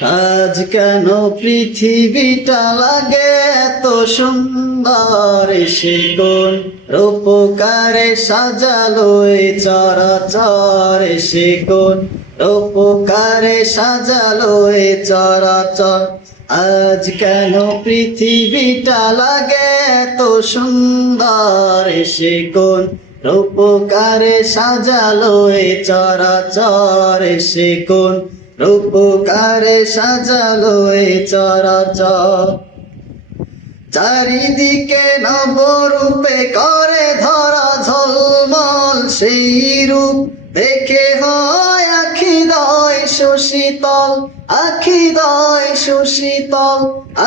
আজ কেন পৃথিবীটা লাগে এত সুন্দর, সে কোন রূপকারে সাজালো এ চরাচর, সে কোন রূপকারে সাজালো এ চরাচর। আজ কেন পৃথিবীটা লাগে এত সুন্দর, সে কোন রূপকারে সাজালো এ চরাচর, সে কোন রূপকারে সাজালো এ চরাচর। চারিদিকে নবরূপে করে ধরা ঝলমল, সেই রূপ দেখে হয় আখিদয় সুশীতল, আখিদয় সুশীতল,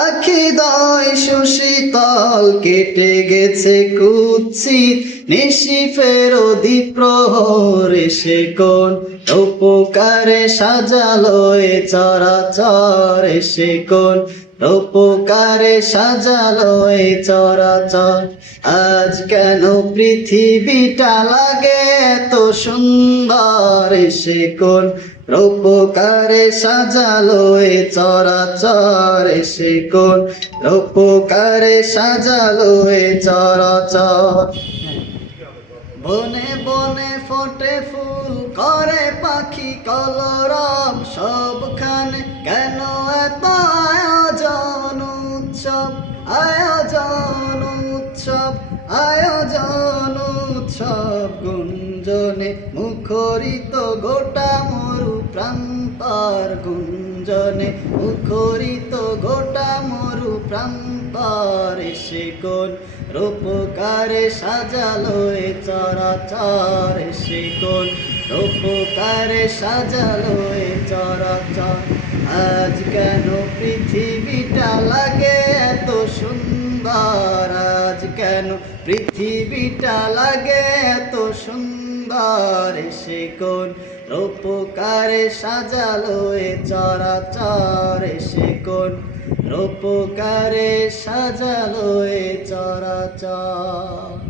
আখিদয় সুশীতল। কেটে গেছে কুৎসিত নিশিফের দ্বিপ্রহর, সে কোন রূপকারে সাজালো এ চরাচর, সে কোন রূপকারে সাজালো এ চরাচর। আজ কেন পৃথিবীটা লাগে এত সুন্দর, সে কোন রূপকারে সাজালো এ চরাচর, সে কোন রূপকারে সাজালো এ চরাচর। বনে বনে ফোটে ফুল করে পাখি কলরব, সবখানে কেন এত আয়োজন উৎসব, আয়োজন উৎসব, আয়োজন উৎসব। গুঞ্জনে মুখরিত গোটা মরু প্রান্তর, গুঞ্জনে মুখরিত গোটা মরু প্রান্তর, সে কোন রূপকারে সাজালো এ চরাচর, সে কোন রূপকারে সাজালো এ চরাচর। আজ কেন পৃথিবীটা লাগে এত সুন্দর, আজ কেন পৃথিবীটা লাগে এত সুন্দর, সে কোন রূপকারে সাজালো এ চরাচর, সে কোন রূপকারে সাজালো এ চরাচর।